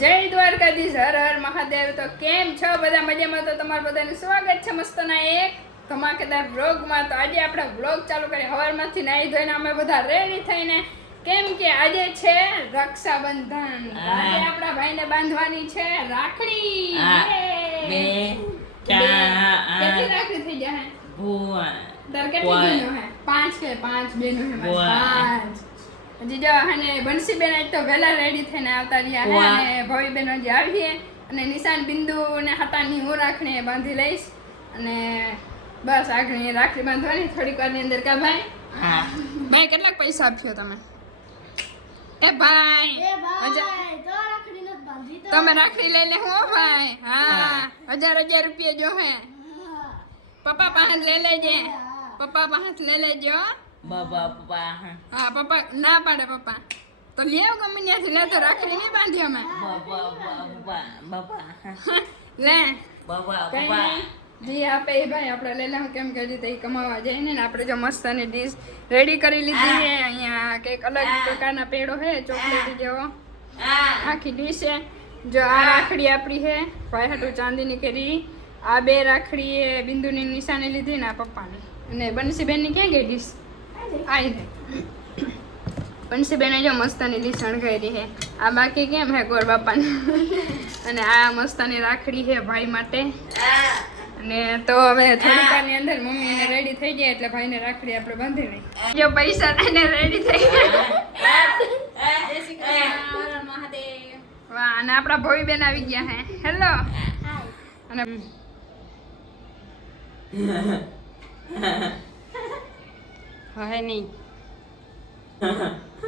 જય દ્વારકાધીશ હર હર મહાદેવ. તો કેમ છો બધા? મજામાં? તો તમારું બધાનું સ્વાગત છે મસ્તના એક ધમાકેદાર વ્લોગમાં. તો આજે આપણે વ્લોગ ચાલુ કરી હવારમાંથી નાહી ધોઈને અમે બધા રેડી થઈને કેમ કે આજે છે રક્ષાબંધન. આજે આપણા ભાઈને બાંધવાની છે રાખડી. કેટલી રાખડી થઈ જાય તાર કેટલી. બહેનો હે? પાંચ કે પાંચ બહેનો હે? પાંચ. હજી જો અને બંસીબેન આજ તો વહેલા રેડી થઈને આવતા રહ્યા હે. અને ભવીબેન હજી આવીએ અને નિશાન બિંદુ ને હટાની હું રાખણી બાંધી લઈશ. અને બસ આગળ રાખડી બાંધવાની થોડીક વારની અંદર કા ભાઈ? હા. ભાઈ કેટલાક પૈસા આપ્યો તમે? એ ભાઈ તમે રાખડી લઈ લે હો ભાઈ. હા હજાર હજાર રૂપિયા જો હે. પપ્પા પાસે લઈ લેજે. પપ્પા પાસે લઈ લેજો. બાબા પપ્પા હા. હા પપ્પા ના પાડે પપ્પા. તો લેવ ગમે ત્યાંથી લે તો રાખડી નહીં બાંધી અમે. બાબા બાબા બાબા લે. બાબા બાબા જી આપે એ ભાઈ આપણે લઈ લઉં કેમ કે હજી તો કમાવા જાય ને આપણે જો મસ્તની ડીશ રેડી કરી લીધી છે. અહીંયા કંઈક અલગ પ્રકારના પેડો છે ચોકલેટ જેવો. હા. આખી ડીશ છે. જો આ રાખડી આપણી છે. ભાઈ હાટુ ચાંદીની કરી. આ બે રાખડી એ બિંદુની નિશાની લીધી ને આ પપ્પાની. અને બંસીબેનની ક્યાં ગઈ ડીશ આઈ છે બંસીબેને જો મસ્તાની ડીશ અણગારી છે આ બાકી કેમ હે ગોર બાપાની? અને આ મસ્તાની રાખડી છે ભાઈ માટે. અને તો હવે થોડીકાની અંદર મમ્મી એને રેડી થઈ જાય એટલે ભાઈને રાખડી આપણે બાંધી લઈ જો પૈસા લઈને રેડી થઈ ગયા. વાહ અને આપણા ભોઈ બેન આવી ગયા હે. હેલો. અને હવે નહીં.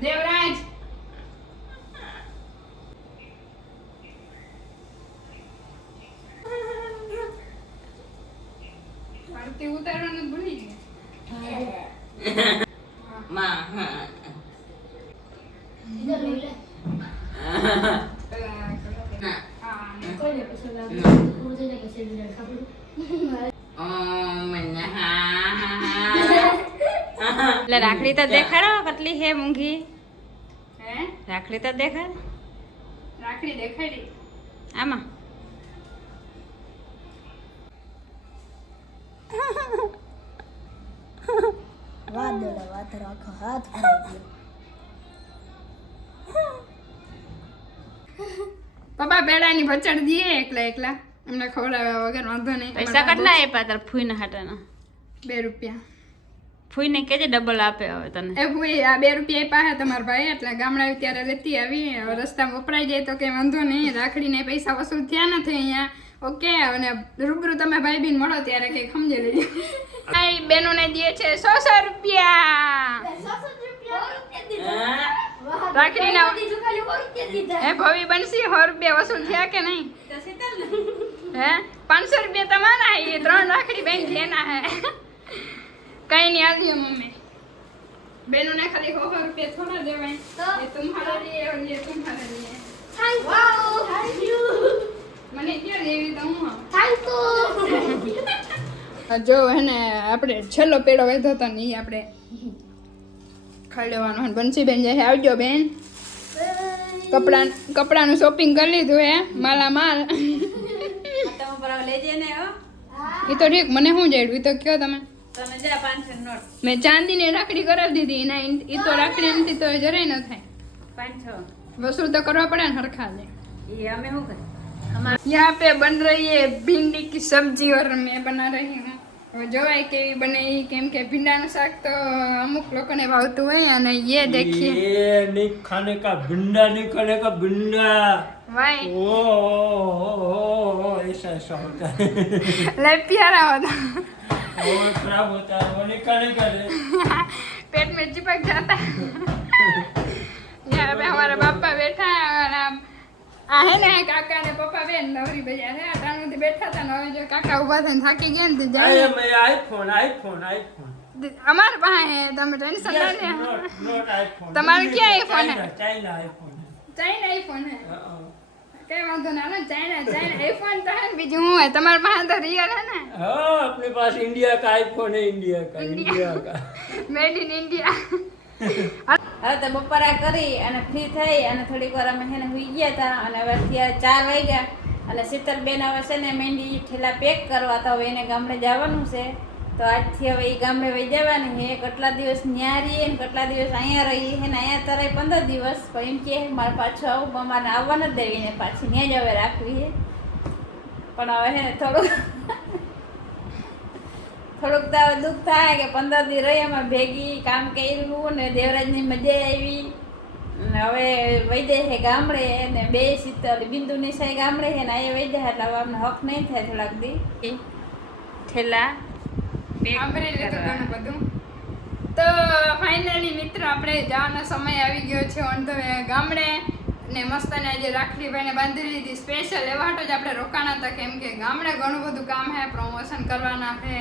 દેવરાજ આરતી ઉતારવાનું ભૂલી ગયા માં હા બીજો લઈ લે. પેલા ના. હા કોઈ લે પછી લાગે. પૂરું થઈ જાય પછી બીજા ખબર. ઓમ નમઃ એટલે રાખડી તો દેખાડો કેટલી હે મૂંઘી હે? રાખડી તો દેખાડ. રાખડી દેખાડી. આમાં. વાદળા વાદળ આખો હાથ ભરાઈ ગયો. પપ્પા પેડાની ભચડ દઈએ એકલા એકલા. એમને ખવડાવ્યા વગર વાંધો નહીં. પૈસા કેટલા આપ્યા તાર ફૂઈના હાટાના. બે રૂપિયા. ફૂઈને કેજે ડબલ આપે હવે તને. એ ફૂઈ આ બે રૂપિયા પાસે તમારા ભાઈ એટલે ગામડા ત્યારે લેતી આવી. રસ્તામાં વપરાઈ જાય તો કઈ વાંધો નહીં. રાખડીને પૈસા વસૂલ થયા નથી અહીંયા. ઓકે અને રૂબરૂ તમે ભાઈ બીન મળો ત્યારે કંઈક સમજી લેજો. ભાઈ બેનોને દે છે સો સો રૂપિયા રાખડીના હે. ભવી બનશી સો રૂપિયા વસૂલ થયા કે નહીં? હે પાંચસો રૂપિયા તમારા એ ત્રણ રાખડી બેન જેના હે. કઈ નહીં આવી મમ્મી. બેનોને ખાલી સો રૂપિયા થોડા દેવાય. એ તુમ્હારા લીએ ઓર તુમ્હારા લીએ થેન્ક યુ થેન્ક યુ મને ક્યાં દેવી તો હું? Thank જો એને આપણે છેલ્લો પેડો વેધો હતો ને એ આપણે ખાઈ લેવાનો બનસી બેન જાય આવજો બેન. કપડા કપડાનું શોપિંગ કરી લીધું હે માલા માલ એ તો ઠીક મને શું જાડ્યું? એ તો કયો તમે? મેં ચાંદી ને રાખડી કરાવી દીધી એના એ તો રાખડી એમથી તો જરાય ન થાય. વસૂલ તો કરવા પડે ને હરખા દે એ અમે શું કરીએ? यहाँ पे बन रही है भिंडी की सब्जी और मैं बना रही हूँ और જોવાય કેવી બને ઈ કેમ કે ભીંડાનું શાક તો અમુક લોકોને ભાવતું હોય અને ये देखिए ये नहीं खाने का भिंडा नहीं खाने का भिंडा भाई ओ, ओ, ओ, ओ, ओ ऐसा ऐसा होता है ले प्यारा होता वो खराब होता है वो नहीं खाने का रे पेट में चिपक जाता है यहाँ पे हमारे पापा बैठा है और हम આ હે ને કાકા ને પપ્પા બેન નવરી બજાર હે ત્રણ થી બેઠા હતા ને હવે જો કાકા ઉભા થઈને થાકી ગયા ને જાય મે આઈફોન આઈફોન આઈફોન અમાર પાસે હે તમે ટેન્શન ના લે તમારે ક્યાં આઈફોન હે ચાઇના આઈફોન ચાઇના આઈફોન હે કઈ વાંધો ના ને ચાઇના ચાઇના આઈફોન તો હે બીજું હું હે તમાર પાસે તો રિયલ હે ને હા આપણી પાસે ઇન્ડિયા કા આઈફોન હે ઇન્ડિયા કા ઇન્ડિયા કા મેડ ઇન ઇન્ડિયા હવે તો બપોરા કરી અને ફ્રી થઈ અને થોડીક વાર અમે એને સુઈ ગયા હતા અને હવે અત્યારે ચાર વાગ્યા અને શીતલબેન હવે છે ને મહેંદી ઠેલા પેક કરવા તો હવે એને ગામડે જવાનું છે. તો આજથી હવે એ ગામડે વહી જવાની છે. કેટલા દિવસ ન્યા રહીએ ને કેટલા દિવસ અહીંયા રહીએ ને અહીંયા તરાય પંદર દિવસ. પણ એમ કે મારે પાછું આવું અમારે આવવા નથી દેવી ને પાછી ત્યાં જ હવે રાખવી છે. પણ હવે હે ને થોડુંક તો દુઃખ થાય કે પંદર દી રહી અમે ભેગી કામ કર્યું ને દેવરાજની મજા આવી. ને હવે વૈદ્ય છે ગામડે ને બે શીતલ બિંદુ નિશાઈ ગામડે છે ને અહીંયા વૈદ્ય હતા એટલે હવે અમને હક નહીં થાય થોડાક દી. છેલ્લા બધું. તો ફાઇનલી મિત્ર આપણે જવાનો સમય આવી ગયો છે ઓન ધ વે ગામડે. ને મસ્ત ને આજે રાખડી ભાઈને બાંધી લીધી. સ્પેશિયલ એવા જ આપણે રોકાણા હતા કેમ કે ગામડે ઘણું બધું કામ છે પ્રમોશન કરવાના છે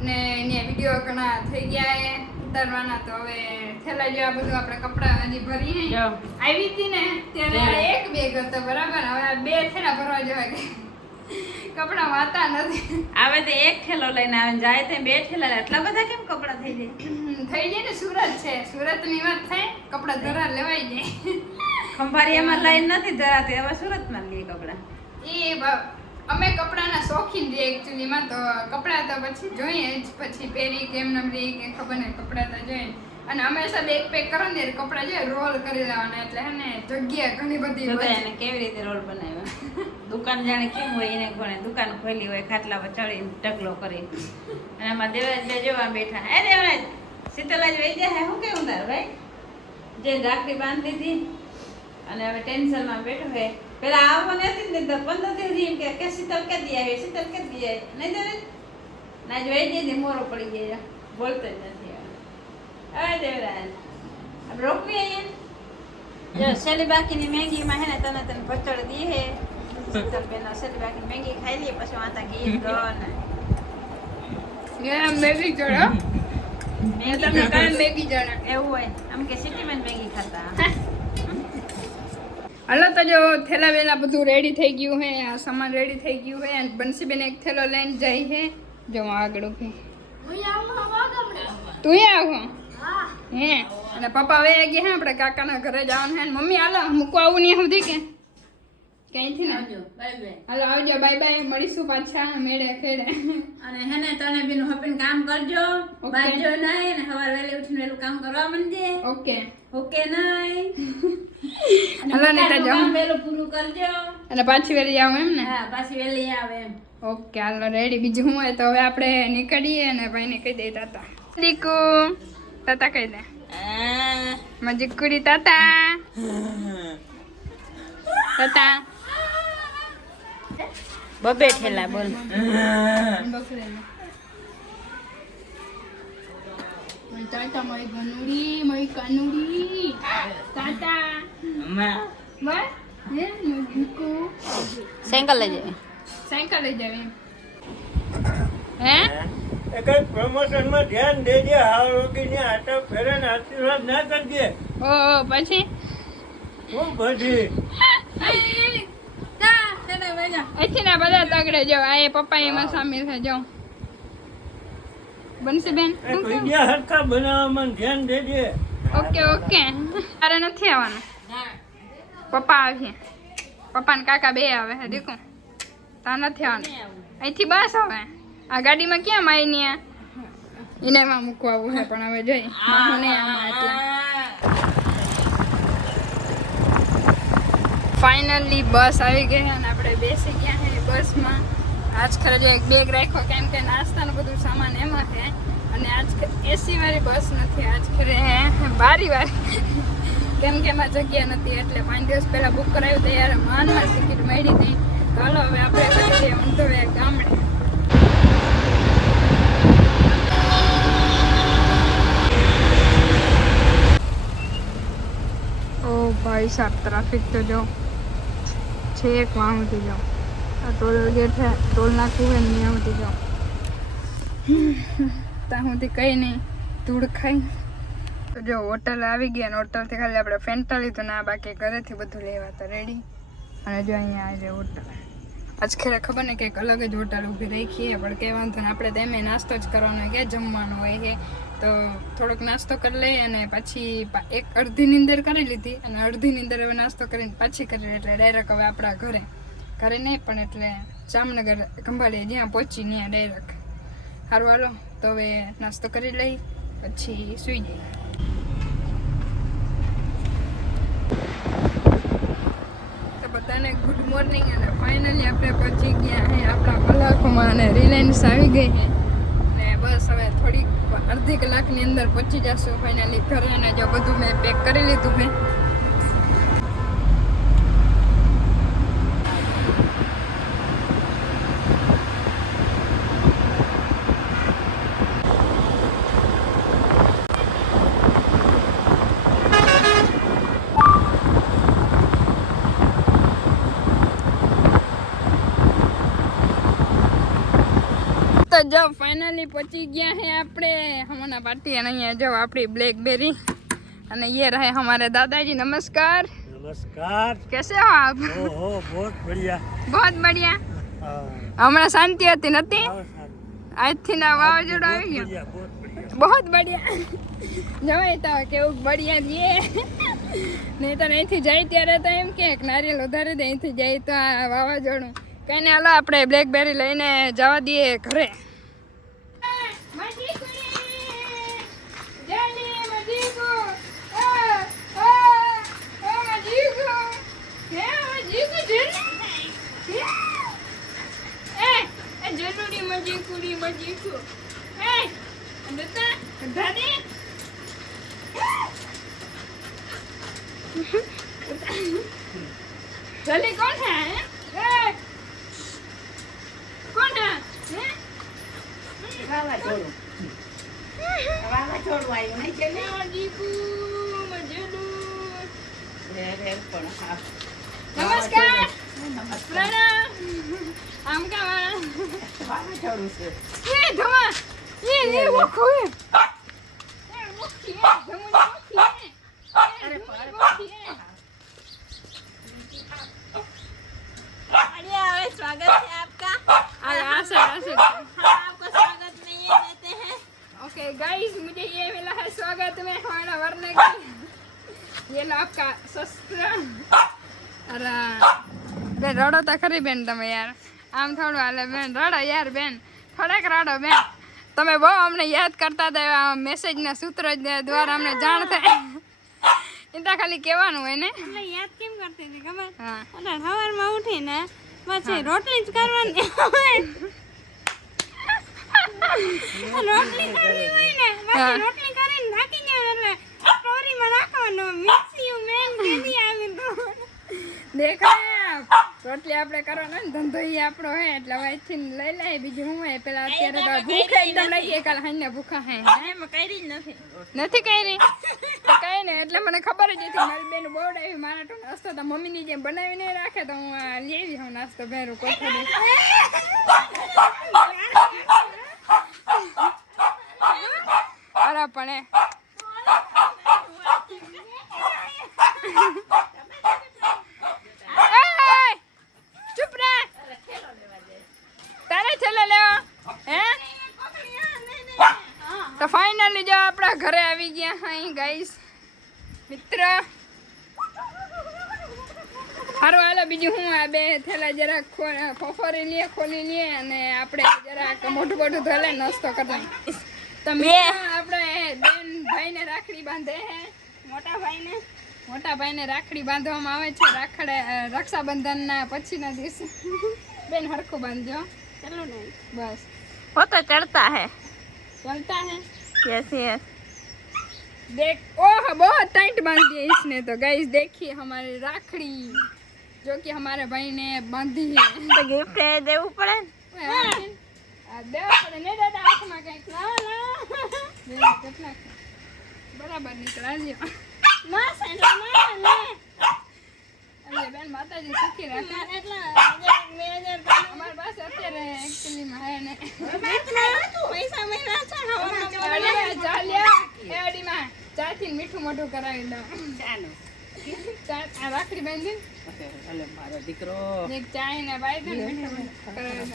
અને એની વીડિયો ઘણા થઈ ગયા એ ઉતારવાના તો હવે થેલા જેવા બધું આપણે કપડાં હજી ભરી આવી હતી ને ત્યારે એક બેગ હતો બરાબર? હવે આ બે થેલા ભરવા જેવા કપડાં વાતા નથી. આવે તો એક ઠેલો લઈને આવે જાય તે બે થેલા. એટલા બધા કેમ કપડાં થઈ જાય? થઈ જાય ને સુરત છે. સુરતની વાત થાય કપડા ધરા લેવાઈ જાય. ખંભાળિયામાં લાઈન નથી ધરાતી હવે સુરતમાં લઈએ કપડાં. એ બ- અમે કપડાના શોખીન રહીએ એકચ્યુઅલીમાં તો કપડાં તો પછી જોઈએ જ. પછી પહેરી કેમ નમ રહી કે ખબર નહીં કપડાં તો જોઈએ અને હંમેશા બેગ પેક કરો ને કપડાં જોઈએ રોલ કરી લેવાના. એટલે હે ને જગ્યા ઘણી બધી. એને કેવી રીતે રોલ બનાવ્યો? દુકાન જાણે કેમ હોય એને કોને દુકાન ખોલી હોય ખાટલા પર ચડી ઢગલો કરી અને આમાં દેવરાજ જોવા બેઠા. હે દેવરાજ શીતલાજ વહી જાય શું કેવું તાર ભાઈ? જે રાખડી બાંધી દીધી. અને હવે ટેન્શનમાં બેઠો હે. પેલા આવો નથી ને પંદર દિવસ એમ કે કે શીતલ કે દી આવી શીતલ કે દી આવી. નહીં દેવરાજ ના જ વહી જઈને મોરો પડી જાય બોલતો જ નથી હવે. દેવરાજ આપણે રોકવી અહીંયા? જો શેલી બાકીની મેગીમાં હે ને તને તને પચડ દે હે. શીતલ બેનો શેલી બાકીની મેગી ખાઈ લઈએ પછી વાતા ગીત ગો ને. મેગી જોડો એ તમને કાંઈ મેગી જોડો એવું હોય. આમ કે સિટીમાં મેગી ખાતા. હાલો તો જો થેલા વેલા બધું રેડી થઈ ગયું હે આ સામાન રેડી થઈ ગયું હે અને બંસીબેન એક થેલો લઈને જાય છે જો હું આગળ ઊભી તું આવ? હે. અને પપ્પા વયા ગયા હે આપણે કાકાના ઘરે જવાનું હે મમ્મી હાલો મૂકવા આવું નહીં સુધી કે? ક્યાંયથી આવજો બાય બાય હાલો આવજો બાય બાય મળીશું પાછા મેળે ખેડે. અને હે ને તને બીનું હપીન કામ કરજો. બાજો નહીં ને સવાર વહેલી ઉઠીને વહેલું કામ કરવા મંજે ઓકે. ઓકે નહીં. હાલો ને તારું જાઓ. કામ વહેલું પૂરું કરજો. અને પાછી વેલી આવો એમ ને? હા પાછી વહેલી આવે એમ. ઓકે હાલો રેડી. બીજું હું હોય તો હવે આપણે નીકળીએ અને ભાઈને કહી દઈએ તાતા. દીકુ તાતા કહી દે. મજકુડી તાતા. તાતા. બબે ઠેલા બોલ. તાતા મારી મારી કાનુડી. તાતા હે દીકુ સાયકલ લઈ જાય સાયકલ લઈ જાવ હે? એ કઈ પ્રમોશનમાં ધ્યાન દેજે હાવ રોગીને આટા ફેરે ને આશીર્વાદ ના કરજે. ઓ ઓ, પછી? હું પછી? અહીંથી ના બધા તગડે જો આ એ પપ્પા એમાં સામેલ છે જો. બનશે બેન? હરખા બનાવવામાં ધ્યાન દેજે. Okay okay. તારે નથી આવવાનું? પપ્પા આવીએ પપ્પા ને કાકા બે આવે હે દેખો. તા નથી આવવાનું. અહીંથી બસ હવે. આ ગાડીમાં ક્યાં માઈ ને એને એમાં મૂકવા આવું છે પણ હવે જોઈ. માહુ નહીં આમાં એટલે. ફાઇનલી બસ આવી ગઈ અને આપણે બેસી ગયા છે બસમાં. આજ ખરે જો એક બેગ રાખ્યો, કેમ કે નાસ્તાનું બધું સામાન એમાં છે. અને આજ એસી વાળી બસ નથી, આજ ખરે બારી વાળી. કેમ કે એમાં જગ્યા નથી, એટલે પાંચ દિવસ પહેલાં બુક કરાવ્યું તો યાર માનમાં ટિકિટ મળી હતી. હાલો હવે આપણે પછી ઊંધો ગામડે. ઓ ભાઈ સાહેબ ટ્રાફિક તો જો. છે, એક વાં સુધી જાઓ. આ ટોલ ગેટ છે, ટોલ નાખવું હોય ને ત્યાં જાઉં ત્યાં સુધી કંઈ નહીં ધૂળ ખાઈ. તો જો, હોટલ આવી ગયા અને હોટલથી ખાલી આપણે ફેન્ટા લીધું ના બાકી ઘરેથી બધું લેવા તો રેડી અને જો અહીંયા આજે હોટલ, આજ ખેરા ખબર ને કંઈક અલગ જ હોટલ ઊભી રાખીએ પણ કંઈ વાંધો ને આપણે તો એમ નાસ્તો જ કરવાનો ક્યાં જમવાનું હોય છે તો થોડોક નાસ્તો કરી લઈ અને પછી એક અડધી નીંદર કરી લીધી અને અડધી નીંદર હવે નાસ્તો કરીને પાછી કરી એટલે ડાયરેક્ટ હવે આપણા ઘરે. ઘરે નહીં, પણ એટલે જામનગર ખંભાળીએ જ્યાં પહોંચી ત્યાં ડાયરેક્ટ સારું, હાલો. તો હવે નાસ્તો કરી લઈ, પછી સૂઈ જઈએ. બધાને ગુડ મોર્નિંગ અને ફાઇનલી આપણે પહોંચી ગયા હે આપણા કલાકોમાં અને રિલાયન્સ આવી ગઈ છે બસ હવે થોડીક અડધી કલાકની અંદર પહોંચી જશું ફાઇનલી ઘરે અને જો બધું મેં પેક કરી લીધું મેં તો જો ફાઇનલી પહોંચી ગયા હે આપણે હમણાં પાર્ટી અને અહીંયા જો આપણી બ્લેકબેરી અને ये रहे हमारे दादाजी नमस्कार નમસ્કાર कैसे हो आप ઓહો બહુ બઢિયા बहुत बढ़िया હા હમણાં શાંતિ હતી નથી આવો સાહેબ. આજથી ના વાવાઝોડું આવી ગયું બઢિયા, બહુ બઢિયા. बहुत बढ़िया જવાય તો કેવું बढ़िया રહીએ નહીં તો અહીંથી જાય ત્યારે તો એમ કે એક નારિયેલ વધારે દે અહીંથી જાય તો આ વાવાઝોડું કઈ ને હાલો આપણે બ્લેકબેરી લઈને જવા દઈએ ઘરે વાવાઝોડું આવ્યું. સ્વાગત છે. स्वागत में हमारा वरने की ये लो आपका शस्त्र अरे બેન રડો તો ખરી બેન તમે યાર આમ થોડું હાલે બેન રડો યાર બેન થોડાક રડો બેન તમે બહુ અમને યાદ કરતા હતા એવા મેસેજના સૂત્ર જ દ્વારા અમને જાણ થાય એ તો ખાલી કહેવાનું હોય ને એટલે યાદ કેમ કરતી હતી ખબર હા એટલે સવારમાં ઉઠીને પછી રોટલી જ કરવાની હોય રોટલી કરવી હોય ને હા. પછી રોટલી કરીને નાખી દેવાનું એટલે સ્ટોરીમાં નાખવાનું મિસ યુ મેન કેદી આવી તો દેખાય રોટલી આપણે કરવાનો ને ધંધો એ આપણો હે એટલે હવે લઈ લઈએ બીજું હું હે પેલા અત્યારે તો ભૂખ એકદમ લાગી કાલ હાઈને ભૂખા હે એમાં કરી જ નથી નથી કરી તો કઈ ને એટલે મને ખબર જ હતી મારી બેન બહુ ડાવી મારા તો નાસ્તો તો મમ્મીની જેમ બનાવીને રાખે તો હું આવી હું નાસ્તો ભેરું કોથળી અરે પણ એ એય! ચૂપ રહે તારે છેલ્લે લેવા હે તો ફાઇનલી જો આપણા ઘરે આવી ગયા અહીં ગાઈસ મિત્રો. સારું હાલો બીજું હું આ બે થેલા જરાક ફોફરી લઈએ ખોલી લઈએ અને આપણે જરાક મોટું મોટું થેલા નાસ્તો કરતા તો મેં આપણે બેન ભાઈને રાખડી બાંધે હે. મોટા ભાઈને? મોટા ભાઈને રાખડી બાંધવામાં આવે છે રાખડે રક્ષાબંધનના પછીના દિવસે. બેન હરખું બાંધજો. ચાલો ને. બસ. હો તો ચડતા હે. ચડતા હે? યસ યસ देख ओह बहुत टाइट बांध दिया इसने तो गाइस देखिए हमारे राखड़ी जो कि हमारे भाई ने बांधी है तो गिफ्ट है दे ऊपर दे ऊपर ने दादा हाथ में कहीं लाओ लाओ कितना બરાબર નીકળા જો ના સેન્ટર ના ના અરે બેન માતાજી સુખી રાખે એટલે મેજર અમાર પાસે અત્યારે એક્ચ્યુઅલી માં હે ને બાત ના તું પૈસા મહિના છે હવે ચાલ્યા એડી માં એ થી મીઠું મોઢું કરાવી દઉં. ચાનું. ચા- આ રાખડી બાંધી. અલે મારો દીકરો. એક ચાય ને બાઈ દે મીઠું કરાવી.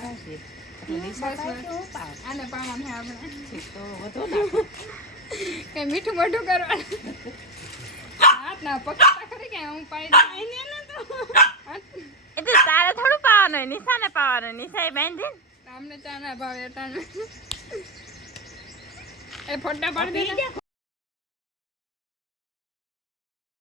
આને આપણે. કઈ મોઢું કરવાનું. હાથ ના પકડતા ખરી કે હું પાઈ દઉં? ને તો. એ તો તારે થોડું પાવાનું હોય નિશાને પાવાનું નિશાએ બાંધી અમને ચા ના. ભાવે એ ફોટા પાડી દે